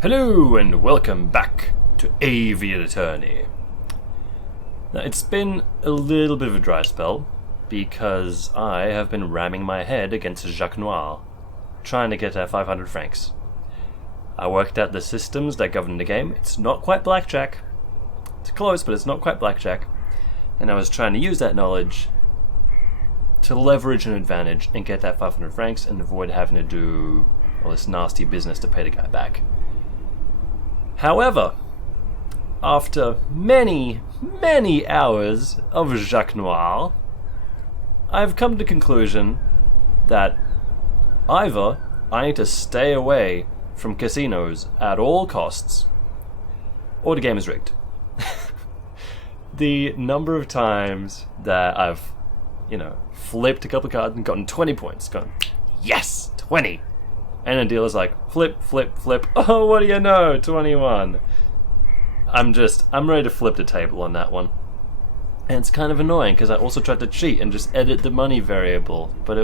Hello and welcome back to Aviary. Now, it's been a little bit of a dry spell because I have been ramming my head against Jacques Noir, trying to get 500 francs. I worked out the systems that govern the game. It's not quite blackjack. It's close, but it's not quite blackjack. And I was trying to use that knowledge to leverage an advantage and get that 500 francs and avoid having to do all this nasty business to pay the guy back. However, after many hours of Jacques Noir, I've come to the conclusion that either I need to stay away from casinos at all costs, or the game is rigged. The number of times that I've, flipped a couple of cards and gotten 20 points, gone, yes, 20! And the dealer's like, flip, flip, flip. Oh, what do you know? 21. I'm ready to flip the table on that one. And it's kind of annoying because I also tried to cheat and just edit the money variable. But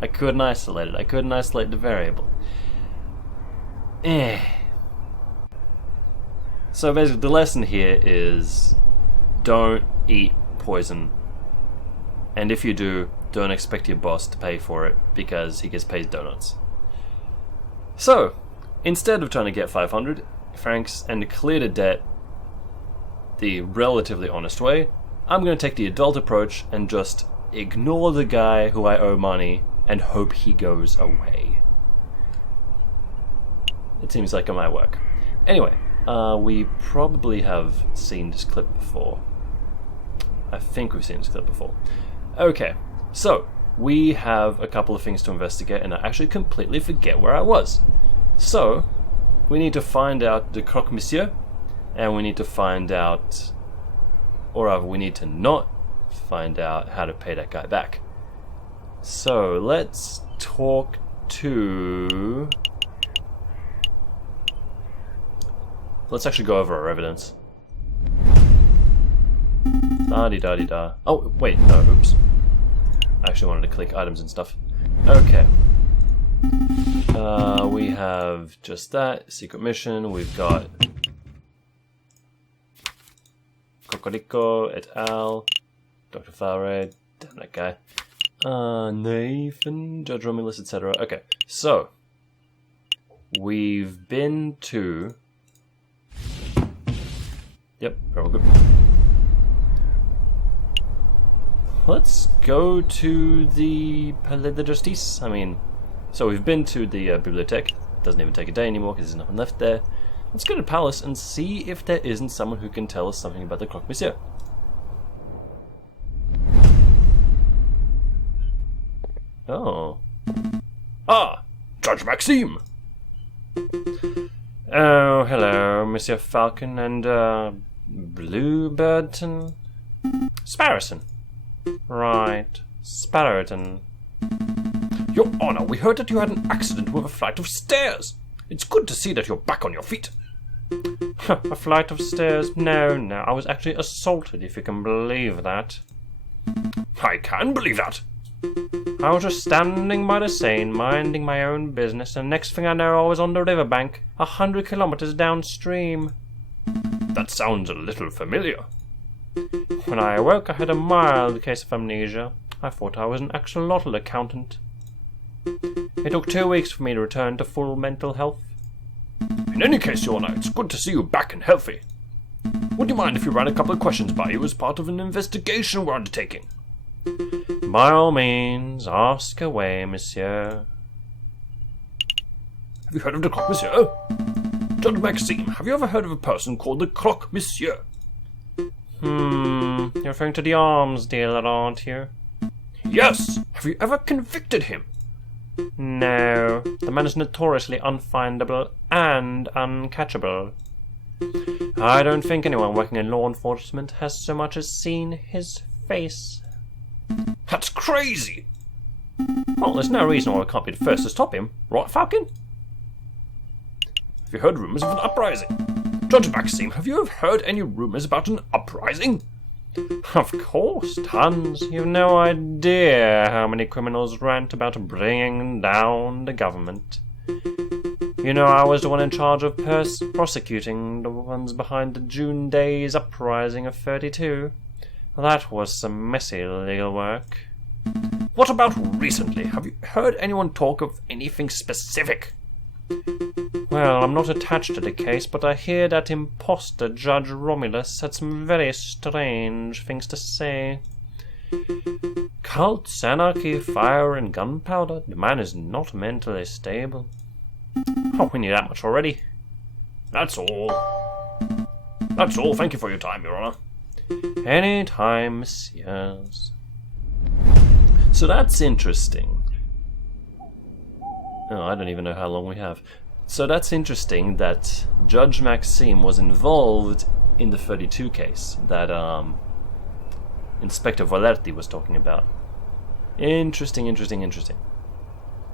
I couldn't isolate it. I couldn't isolate the variable. So basically the lesson here is don't eat poison. And if you do, don't expect your boss to pay for it because he gets paid donuts. So, instead of trying to get 500 francs and clear the debt the relatively honest way, I'm going to take the adult approach and just ignore the guy who I owe money and hope he goes away. It seems like it might work. Anyway, we probably have seen this clip before. I think we've seen this clip before. Okay, so we have a couple of things to investigate, and I actually completely forget where I was. So, we need to find out the Croque-Monsieur, and we need to find out, or rather, we need to not find out how to pay that guy back. So, let's talk to... Let's actually go over our evidence. Da-di-da-di-da. Oh, wait, no, oops. I actually wanted to click items and stuff. Okay. We have just that. Secret mission. We've got Cocorico et al. Dr. Falray. Damn that guy. Nathan, Judge Romulus, etc. Okay, so we've been to... Yep, very good. Let's go to the Palais de Justice. So we've been to the bibliothèque. Doesn't even take a day anymore because there's nothing left there. Let's go to the palace and see if there isn't someone who can tell us something about the Croque-Monsieur. Oh. Ah! Judge Maxime! Oh, hello, Monsieur Falcon and, Bluebirdton? Sparrowson. Right. Sparrowton. Your Honor, we heard that you had an accident with a flight of stairs. It's good to see that you're back on your feet. A flight of stairs? No, I was actually assaulted, if you can believe that. I can believe that. I was just standing by the Seine, minding my own business, and next thing I know I was on the riverbank, 100 kilometers downstream. That sounds a little familiar. When I awoke, I had a mild case of amnesia. I thought I was an axolotl accountant. It took 2 weeks for me to return to full mental health. In any case, Your Honor, it's good to see you back and healthy. Would you mind if we ran a couple of questions by you as part of an investigation we're undertaking? By all means, ask away, monsieur. Have you heard of the Croque-Monsieur? Judge Maxime, have you ever heard of a person called the Croque-Monsieur? You're referring to the arms dealer, aren't you? Yes! Have you ever convicted him? No. The man is notoriously unfindable and uncatchable. I don't think anyone working in law enforcement has so much as seen his face. That's crazy! Well, there's no reason why I can't be the first to stop him, right, Falcon? Have you heard rumours of an uprising? Judge Maxime, have you ever heard any rumours about an uprising? Of course, tons. You've no idea how many criminals rant about bringing down the government. You know, I was the one in charge of prosecuting the ones behind the June Days uprising of 32. That was some messy legal work. What about recently? Have you heard anyone talk of anything specific? Well, I'm not attached to the case, but I hear that imposter Judge Romulus had some very strange things to say. Cults, anarchy, fire, and gunpowder. The man is not mentally stable. Oh, we knew that much already. That's all. That's all. Thank you for your time, Your Honor. Any time, messieurs. So that's interesting. Oh, I don't even know how long we have. So that's interesting that Judge Maxime was involved in the 32 case that Inspector Valerti was talking about. Interesting.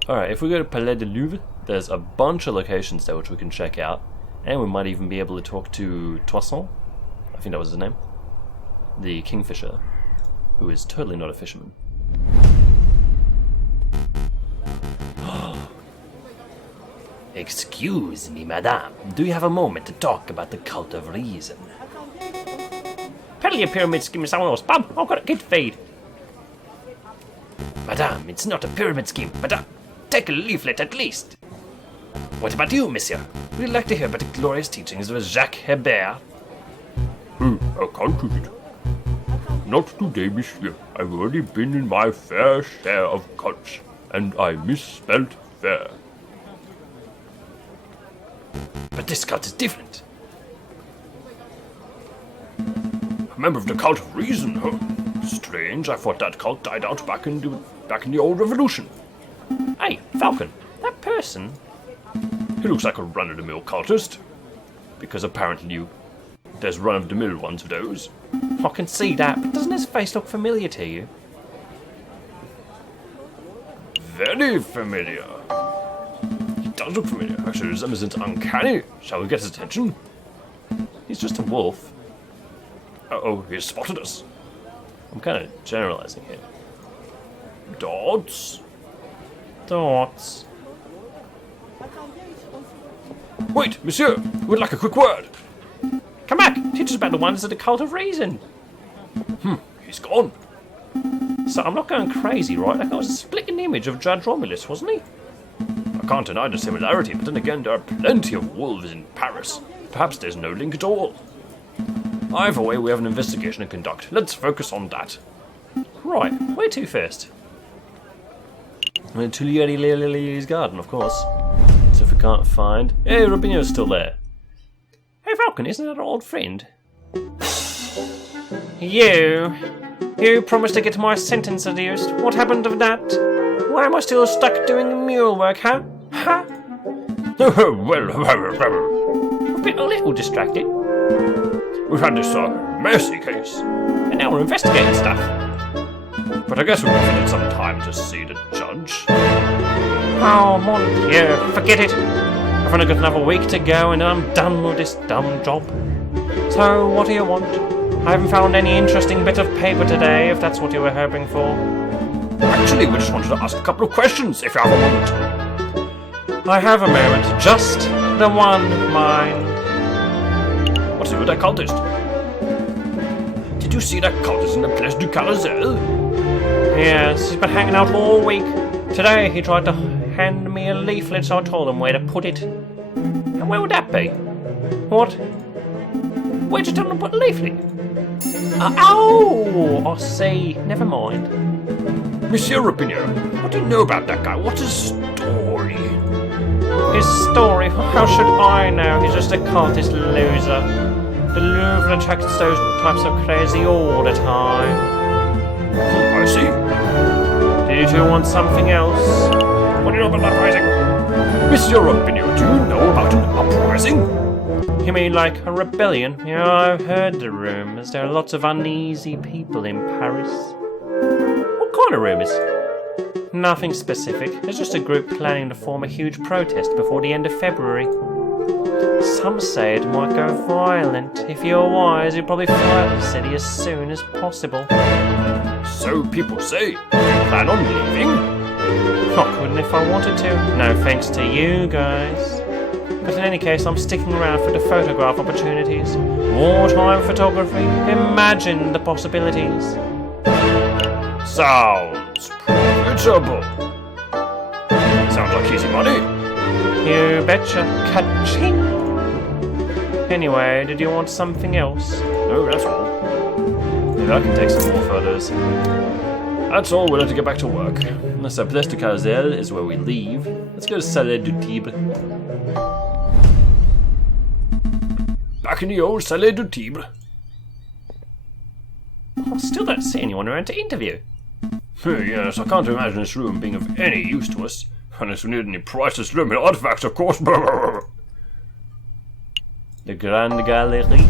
Alright, if we go to Palais de Louvre, there's a bunch of locations there which we can check out, and we might even be able to talk to Toisson, I think that was his name, the Kingfisher, who is totally not a fisherman. Excuse me, madame. Do you have a moment to talk about the cult of reason? Peddle your pyramid scheme to someone else, Bob. I've got a kid to feed. Madame, it's not a pyramid scheme. Madame, take a leaflet at least. What about you, monsieur? Would you like to hear about the glorious teachings of Jacques Hebert? I can't read. Not today, monsieur. I've already been in my fair share of cults, and I misspelled fair. But this cult is different. A member of the cult of reason, huh? Strange, I thought that cult died out back in the old revolution. Hey, Falcon, that person... He looks like a run-of-the-mill cultist. Because apparently there's run-of-the-mill ones of those. I can see that, but doesn't his face look familiar to you? Very familiar. He does look familiar. Actually, his resemblance is uncanny. Shall we get his attention? He's just a wolf. Uh-oh, he's spotted us. I'm kind of generalizing here. Dots? Wait, monsieur! We'd like a quick word! Come back! Teach us about the wonders of the cult of reason! He's gone. So I'm not going crazy, right? Like I was a splitting image of Judge Romulus, wasn't he? I can't deny the similarity, but then again, there are plenty of wolves in Paris. Perhaps there's no link at all. Either way, we have an investigation to conduct. Let's focus on that. Right, where to first? Tuileries Garden, of course. So if we can't find... Hey, Robinho's still there. Hey, Falcon, isn't that our old friend? You promised to get my sentence reduced. What happened to that? Why am I still stuck doing mule work, huh? Ha! Well, I've been a little distracted. we've had this mercy case. And now we're investigating stuff. But I guess we wanted some time to see the judge. Oh, mon Dieu, forget it. I've only got another week to go and I'm done with this dumb job. So, what do you want? I haven't found any interesting bit of paper today, if that's what you were hoping for. Actually, we just wanted to ask a couple of questions, if you have a moment. I have a moment, just the one, mind. What's it with that cultist? Did you see that cultist in the Place du Carrousel? Yes, he's been hanging out all week. Today he tried to hand me a leaflet, so I told him where to put it. And where would that be? What? Where'd you tell him to put the leaflet? Oh, I see. Never mind. Monsieur Rapinier, what do you know about that guy? What's his story? His story? How should I know? He's just a cultist loser. The Louvre attracts those types of crazy all the time. I see. Do you two want something else? What do you know about that uprising? Monsieur Rapinier, do you know about an uprising? You mean like a rebellion? Yeah, I've heard the rumours. There are lots of uneasy people in Paris. What kind of rumours? Nothing specific. There's just a group planning to form a huge protest before the end of February. Some say it might go violent. If you're wise, you'll probably fly out of the city as soon as possible. So people say. You plan on leaving? I couldn't if I wanted to. No thanks to you guys. But in any case, I'm sticking around for the photograph opportunities. Wartime photography. Imagine the possibilities. Sounds profitable. Sounds like easy money. You betcha. Ka-ching! Anyway, did you want something else? No, that's all. Maybe I can take some more photos. That's all. We'll have to get back to work. So, Place du Carrousel is where we leave. Let's go to Salé du Tibre. Back in the old Salé du Tibre. I still don't see anyone around to interview. Yes, I can't imagine this room being of any use to us. Unless we need any priceless Roman artifacts, of course. The Grande Galerie.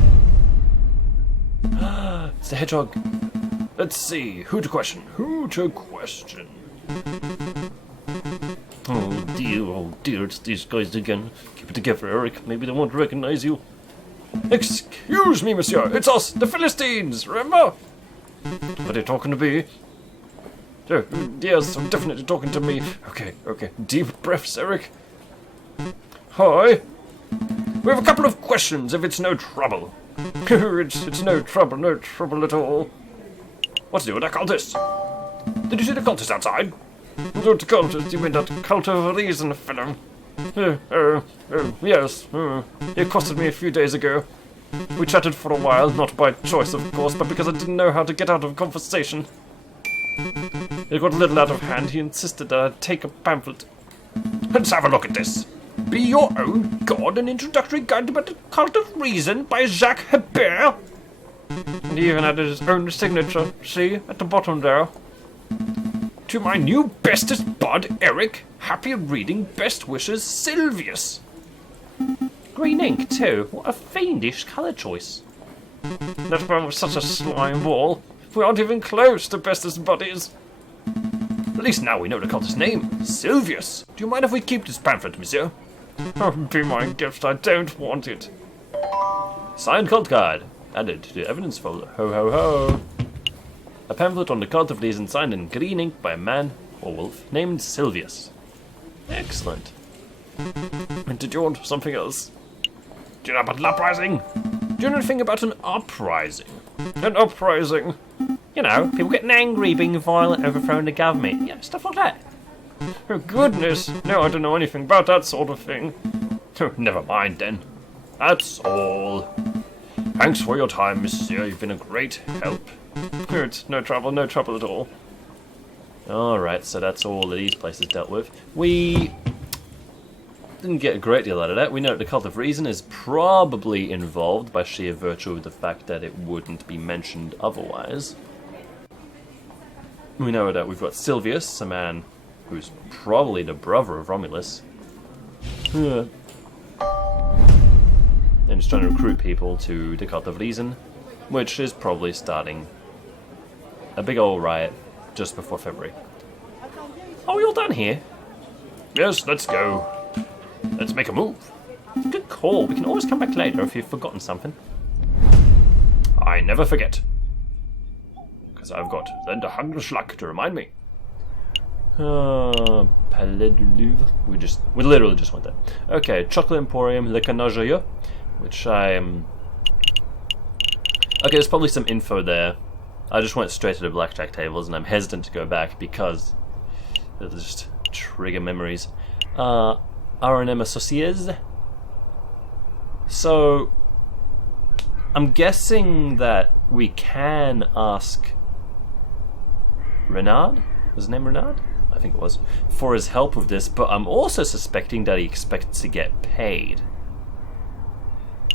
It's the hedgehog. Let's see. Who to question? Oh dear, it's these guys again. Keep it together, Eric. Maybe they won't recognize you. Excuse me, monsieur. It's us, the Philistines, remember? Are they talking to me? Oh, yes, I'm definitely talking to me. Okay. Deep breaths, Eric. Hi. We have a couple of questions, if it's no trouble. it's no trouble at all. What's new with that cultist? Did you see the cultist outside? What cultist? You mean that cult of reason fellow? Yes. He accosted me a few days ago. We chatted for a while, not by choice, of course, but because I didn't know how to get out of conversation. It got a little out of hand. He insisted that I take a pamphlet. Let's have a look at this. Be Your Own God, an introductory guide to the cult of reason by Jacques Hebert. And he even added his own signature, see, at the bottom there. To my new bestest bud, Eric. Happy reading, best wishes, Sylvius. Green ink, too. What a fiendish colour choice. That man was such a slime ball. We aren't even close to bestest buddies. At least now we know the cultist's name, Sylvius. Do you mind if we keep this pamphlet, monsieur? Oh, be my gift, I don't want it. Signed cult guide. Added to the evidence folder. Ho ho ho. A pamphlet on the cult of reason signed in green ink by a man, or wolf, named Sylvius. Excellent. And did you want something else? Do you know about an uprising? Do you know anything about an uprising? An uprising? You know, people getting angry, being violent, overthrowing the government. Yeah, stuff like that. Oh, goodness. No, I don't know anything about that sort of thing. Oh, never mind then. That's all. Thanks for your time, monsieur. You've been a great help. It's no trouble at all. Alright, so that's all that these places dealt with. We didn't get a great deal out of that. We know that the Cult of Reason is probably involved by sheer virtue of the fact that it wouldn't be mentioned otherwise. We know that we've got Sylvius, a man who's probably the brother of Romulus. And he's trying to recruit people to the Cult of Reason, which is probably starting a big old riot just before February. Are we all done here? Yes, let's go. Let's make a move. Good call. We can always come back later if you've forgotten something. I never forget. Because I've got then the Hungerschlag to remind me. Palais du Louvre. We literally just went there. Okay, Chocolate Emporium, Le Canageux, which I am... Okay, there's probably some info there. I just went straight to the blackjack tables, and I'm hesitant to go back because it'll just trigger memories. R&M Associés. So, I'm guessing that we can ask Renard? Was his name Renard? I think it was. For his help with this, but I'm also suspecting that he expects to get paid.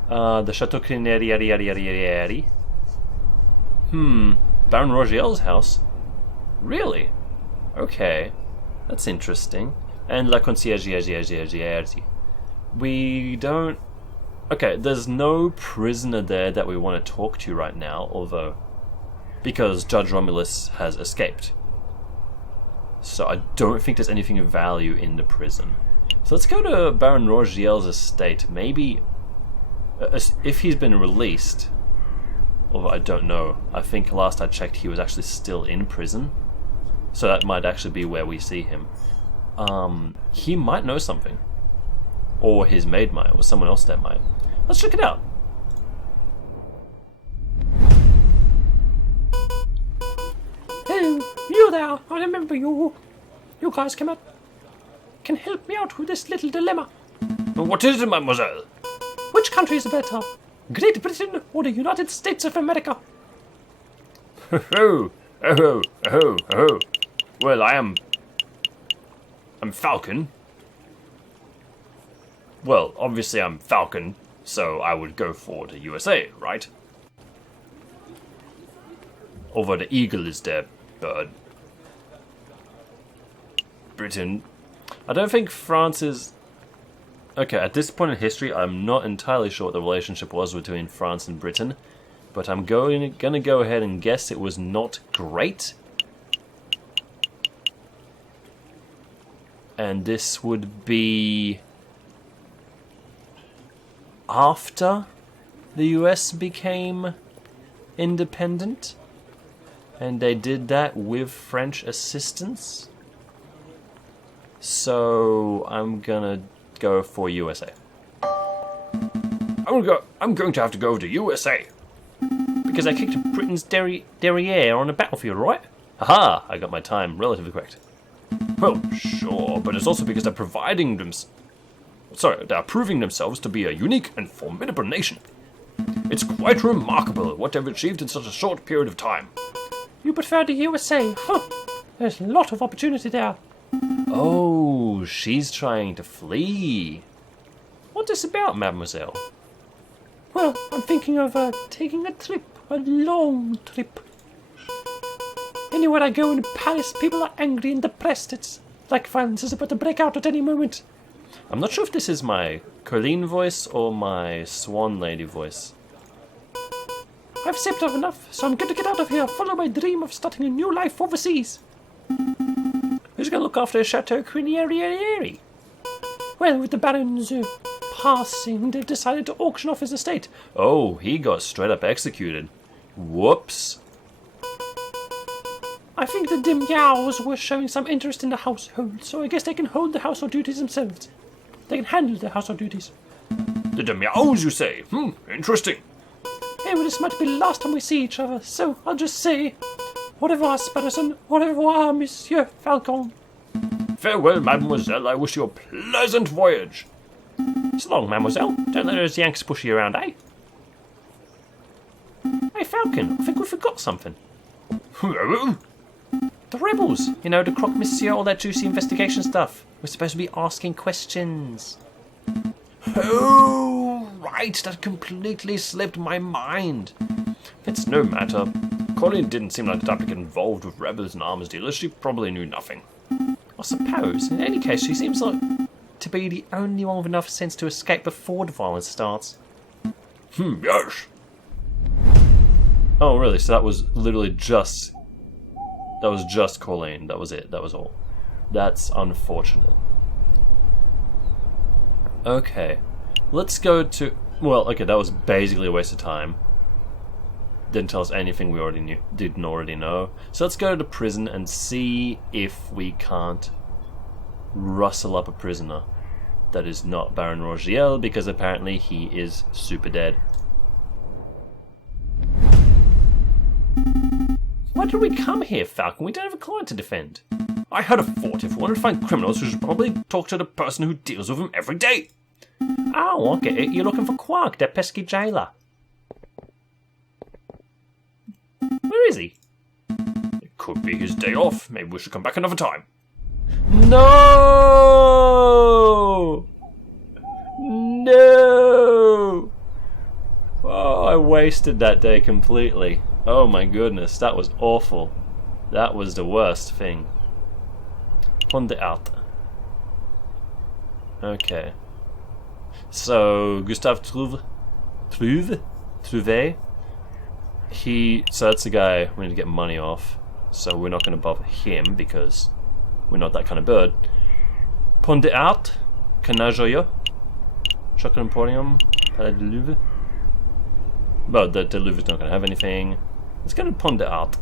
The Chateau Crineri. Baron Rogiel's house? Really? Okay. That's interesting. And La Concierge. We don't... Okay, there's no prisoner there that we want to talk to right now, although... Because Judge Romulus has escaped. So I don't think there's anything of value in the prison. So let's go to Baron Rogiel's estate. Maybe... if he's been released... Although I don't know. I think last I checked he was actually still in prison. So that might actually be where we see him. He might know something. Or his maid might, or someone else that might. Let's check it out. Hey, you there, I remember you. You guys can help me out with this little dilemma. What is it, mademoiselle? Which country is better? Great Britain or the United States of America? Oh. Well, I'm Falcon. Well, obviously I'm Falcon, so I would go for the USA, right? Over the eagle is their bird. Britain. I don't think France is... Okay, at this point in history, I'm not entirely sure what the relationship was between France and Britain, but I'm gonna go ahead and guess it was not great. And this would be after the US became independent, and they did that with French assistance. So I'm gonna go for USA. I'm going to have to go to USA. Because I kicked Britain's derriere on the battlefield, right? Haha, I got my time relatively correct. Well, sure, but it's also because they're proving themselves to be a unique and formidable nation. It's quite remarkable what they've achieved in such a short period of time. You prefer the USA? Huh. There's a lot of opportunity there. Oh, she's trying to flee. What's this about, mademoiselle? Well, I'm thinking of taking a trip, a long trip. Anywhere I go in Paris, people are angry and depressed. It's like violence is about to break out at any moment. I'm not sure if this is my Colleen voice or my Swan Lady voice. I've saved up enough, so I'm going to get out of here, follow my dream of starting a new life overseas. Who's going to look after Chateau Aviary? Well, with the Baron's passing, they've decided to auction off his estate. Oh, he got straight up executed. Whoops. I think the Demyows were showing some interest in the household, so I guess they can hold the household duties themselves. They can handle the household duties. The Demyows, you say? Interesting. Hey, well, this might be the last time we see each other, so I'll just say, au revoir, Sparrison, au revoir, Monsieur Falcon. Farewell, mademoiselle, I wish you a pleasant voyage. So long, mademoiselle. Don't let those Yanks push you around, eh? Hey, Falcon, I think we forgot something. The rebels, you know, the Croque-Monsieur, all that juicy investigation stuff. We're supposed to be asking questions. Oh, right, that completely slipped my mind. It's no matter. Colleen didn't seem like the type to get involved with rebels and arms dealers. She probably knew nothing. I suppose. In any case, she seems like to be the only one with enough sense to escape before the violence starts. Yes. Oh, really? So that was literally just... That was just Colleen. That was it. That was all. That's unfortunate. Okay. Let's go to... Well, okay, that was basically a waste of time. Didn't tell us anything we didn't already know. So let's go to the prison and see if we can't rustle up a prisoner that is not Baron Rogiel, because apparently he is super dead. Why did we come here, Falcon? We don't have a client to defend. I had a thought. If we wanted to find criminals, we should probably talk to the person who deals with them every day. Oh, I get it. You're looking for Quark, that pesky jailer. Where is he? It could be his day off. Maybe we should come back another time. No! No! Oh, I wasted that day completely. Oh my goodness, that was awful. That was the worst thing. Ponde out. Okay. So, Gustave Trouve? So that's the guy we need to get money off. So we're not going to bother him because we're not that kind of bird. Ponde out. Canajoyo. Chocolate Emporium. Palais de Louvre. Well, the Louvre's not going to have anything. Let's go to Ponde out.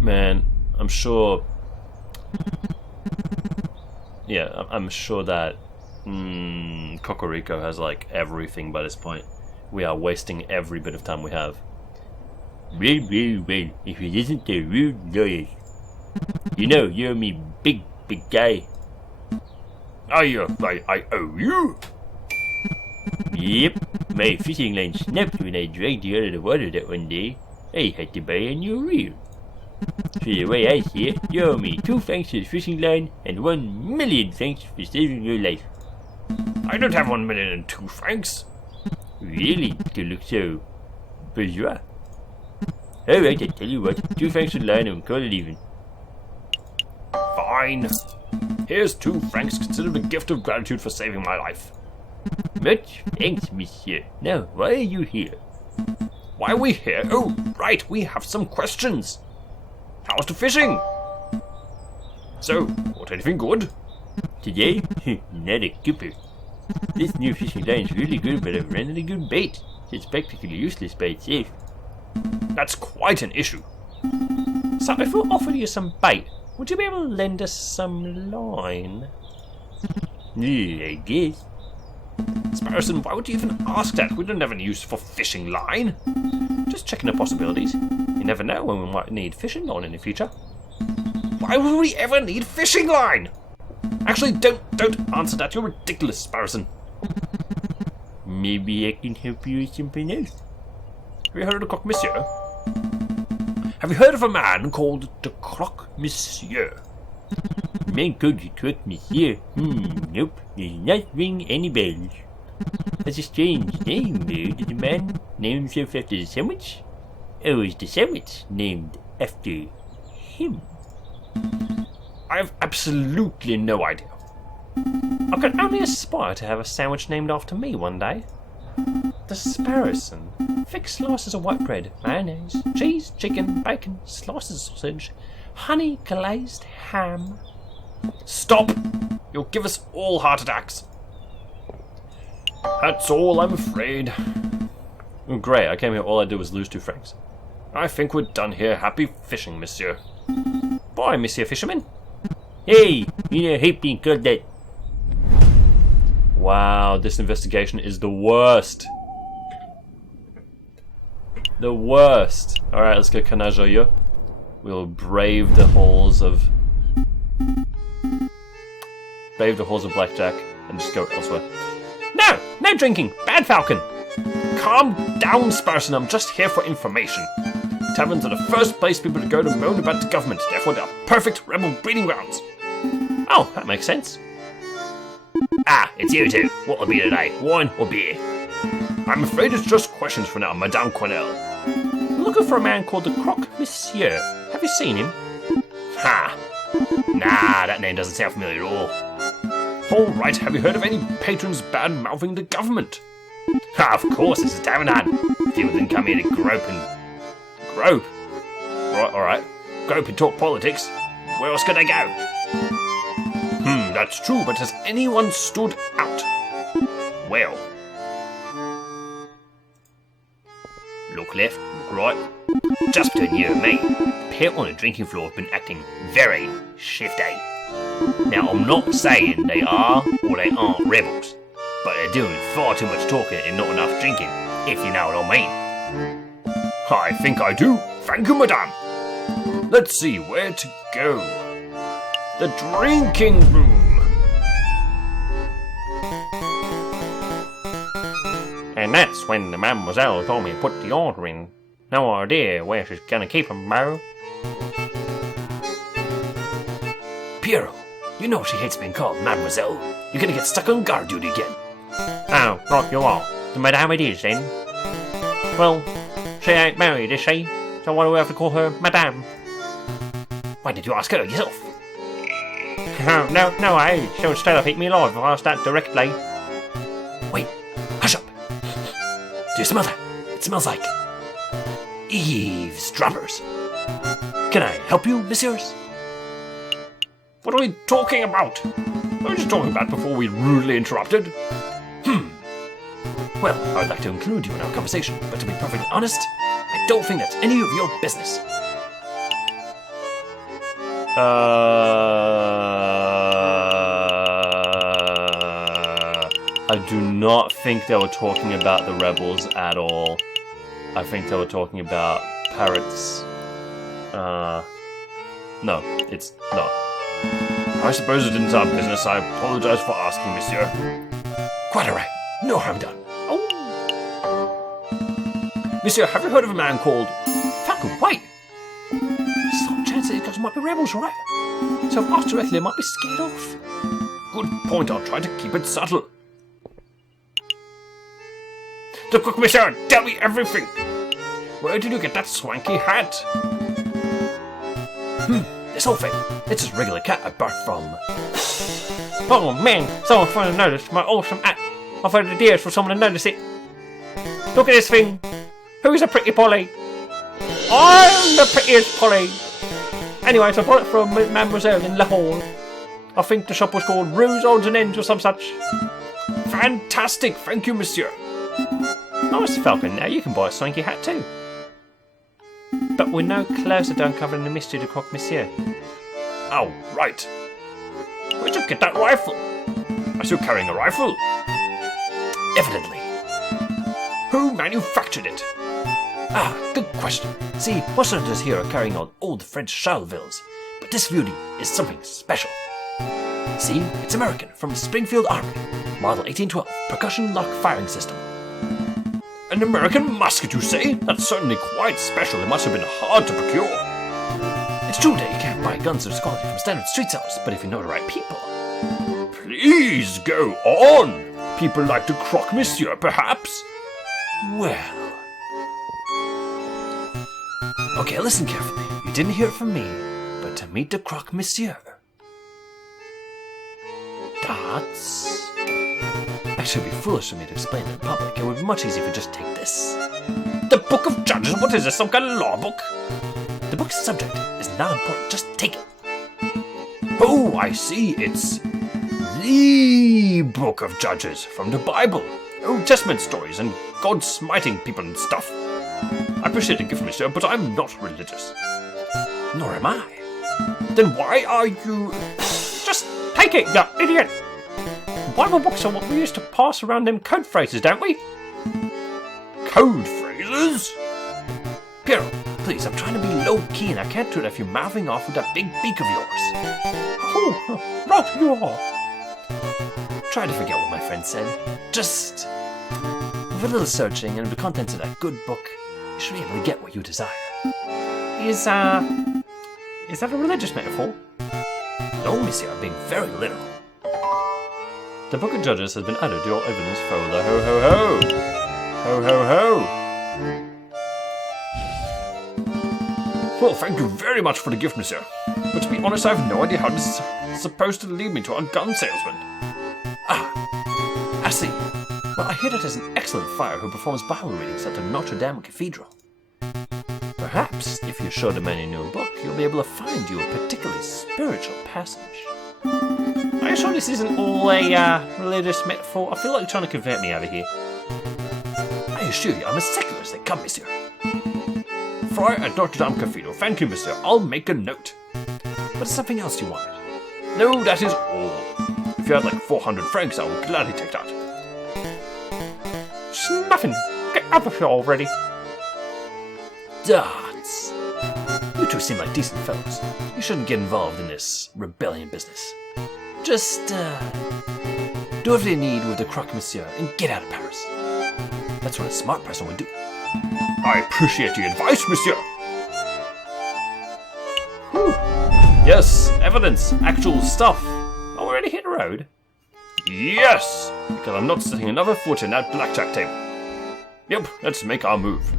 Man, I'm sure... yeah, I'm sure that Cocorico has like everything by this point. We are wasting every bit of time we have. Well, if it isn't the rude lawyers. You know, you're me big guy. I owe you? Yep, my fishing line snapped when I dragged you out of the water that one day. I had to buy a new reel. So the way I see it, you owe me 2 francs for the fishing line and 1,000,000 francs for saving your life. I don't have 1,002 francs. Really? To look so bourgeois. Alright, I tell you what, 2 francs for the line and call it even. Fine. Here's 2 francs considered a gift of gratitude for saving my life. Much thanks, monsieur. Now, why are you here? Why are we here? Oh, right, we have some questions. How's the fishing? So, caught anything good? Today? Not a cooper. This new fishing line's really good, but I've ran out of good bait. So it's practically useless by itself. That's quite an issue. So if we offered you some bait, would you be able to lend us some line? I guess. Sparrowson, why would you even ask that? We don't have any use for fishing line. Just checking the possibilities. You never know when we might need fishing line in the future. Why would we ever need fishing line? Actually, don't answer that. You're ridiculous, Sparrowson. Maybe I can help you with something else. Have you heard of Croque-Monsieur? Have you heard of a man called the Croque-Monsieur? Man called the Croque-Monsieur? Nope. Does not ring any bells. That's a strange name, though. Did the man name himself after the sandwich? Or is the sandwich named after him? I have absolutely no idea. I can only aspire to have a sandwich named after me one day. The Sparrowson. Thick slices of white bread, mayonnaise, cheese, chicken, bacon, slices of sausage, honey glazed ham. Stop! You'll give us all heart attacks. That's all, I'm afraid. Oh, great, I came here, all I did was lose 2 francs. I think we're done here. Happy fishing, monsieur. Bye, monsieur fisherman. Hey, you know, hate being called that. Wow, this investigation is the worst. The worst. Alright, let's go Canajoyo. We'll brave the halls of blackjack and just go elsewhere. No! No drinking! Bad Falcon! Calm down, Sparrowson. I'm just here for information. Taverns are the first place people to go to moan about the government. Therefore, they are perfect rebel breeding grounds. Oh, that makes sense. Ah, it's you two. What'll be today? Wine or beer? I'm afraid it's just questions for now, Madame Cornell. I'm looking for a man called the Croque-Monsieur. Have you seen him? Ha! Nah, that name doesn't sound familiar at all. Alright, have you heard of any patrons bad-mouthing the government? Ha, of course, it's a tavern hand. People didn't come here to grope. Right, alright. Grope and talk politics. Where else could they go? That's true, but has anyone stood out? Well. Look left, look right. Just between you and me, people on the drinking floor have been acting very shifty. Now, I'm not saying they are or they aren't rebels, but they're doing far too much talking and not enough drinking, if you know what I mean. I think I do. Thank you, madame. Let's see where to go. The drinking room. And that's when the mademoiselle told me to put the order in. No idea where she's gonna keep them, Mo. Piero, you know she hates being called mademoiselle. You're gonna get stuck on guard duty again. Oh, right you are. The madame it is, then. Well, she ain't married, is she? So why do we have to call her madame? Why did you ask her yourself? Oh, no, she'll still hit me alive if I ask that directly. Wait, hush up. Do you smell that? It smells like eavesdroppers. Can I help you, messieurs? What are we talking about? What were we just talking about before we rudely interrupted? Well, I would like to include you in our conversation, but to be perfectly honest, I don't think that's any of your business. I do not think they were talking about the rebels at all. I think they were talking about pirates. No, it's not. I suppose it isn't our business. I apologize for asking, monsieur. Quite alright. No harm done. Oh. Monsieur, have you heard of a man called Falcon, wait! There's some chance that these guys might be rebels, right? So if asked directly, they might be scared off. Good point. I'll try to keep it subtle. The Croque-Monsieur, tell me everything. Where did you get that swanky hat? this whole thing? It's just a regular cat I bought from... Oh man, someone finally noticed my awesome hat. I've waited years for someone to notice it. Look at this thing. Who's a pretty Polly? I'm the prettiest Polly. Anyways, I bought it from Mademoiselle in Lahore. I think the shop was called Ruse, Odds and Ends or some such. Fantastic. Thank you, monsieur. Nice, Falcon. Now you can buy a swanky hat too. But we're no closer to uncovering the mystery of Croque-Monsieur. Oh, right. Where'd you get that rifle? Are you carrying a rifle? Evidently. Who manufactured it? Ah, good question. See, most hunters here are carrying on old French Charlevilles, but this beauty is something special. See, it's American, from Springfield Armory, model 1812, percussion lock firing system. An American musket, you say? That's certainly quite special. It must have been hard to procure. It's true that you can't buy guns of this quality from standard street sellers, but if you know the right people... Please, go on! People like the Croque-Monsieur, perhaps? Well... Okay, listen carefully. You didn't hear it from me, but to meet the Croque-Monsieur. That's... Actually, it would be foolish for me to explain it in public. It would be much easier if you just take this. The Book of Judges? What is this, some kind of law book? The book's subject is not important. Just take it. Oh, I see. It's the Book of Judges from the Bible. Old Testament stories and God smiting people and stuff. I appreciate the gift, monsieur, but I'm not religious. Nor am I. Then why are you... Just take it, you idiot! Bible books are what we used to pass around them code phrases, don't we? Code phrases? Piero, please, I'm trying to be low-key and I can't do it if you're mouthing off with that big beak of yours. Oh, right you are. Try to forget what my friend said. Just... with a little searching and the contents of that good book, you should be able to get what you desire. Is that a religious metaphor? No, monsieur, I'm being very literal. The Book of Judges has been added to your evidence folder. Ho ho ho! Ho ho ho! Well, thank you very much for the gift, monsieur. But to be honest, I have no idea how this is supposed to lead me to a gun salesman. Ah, I see. Well, I hear that there's an excellent friar who performs Bible readings at the Notre Dame Cathedral. Perhaps, if you show the man your new book, you'll be able to find you a particularly spiritual passage. Are you sure this isn't all a religious metaphor? I feel like you're trying to convert me over here. I assure you, I'm as secular as they come, monsieur. Friar at Notre Dame Cathedral. Thank you, monsieur. I'll make a note. But is something else you wanted? No, that is all. If you had like 400 francs, I would gladly take that. It's nothing. Get out of here already. Dots. You two seem like decent fellows. You shouldn't get involved in this rebellion business. Just, do everything you need with the Croque-Monsieur and get out of Paris. That's what a smart person would do. I appreciate the advice, monsieur. Whew. Yes, evidence, actual stuff. Oh, we're already hit the road. Yes, because I'm not setting another foot in that blackjack table. Yep, let's make our move.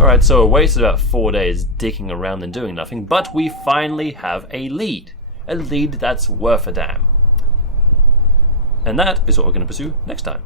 Alright, so we wasted about 4 days dicking around and doing nothing, but we finally have a lead. A lead that's worth a damn. And that is what we're going to pursue next time.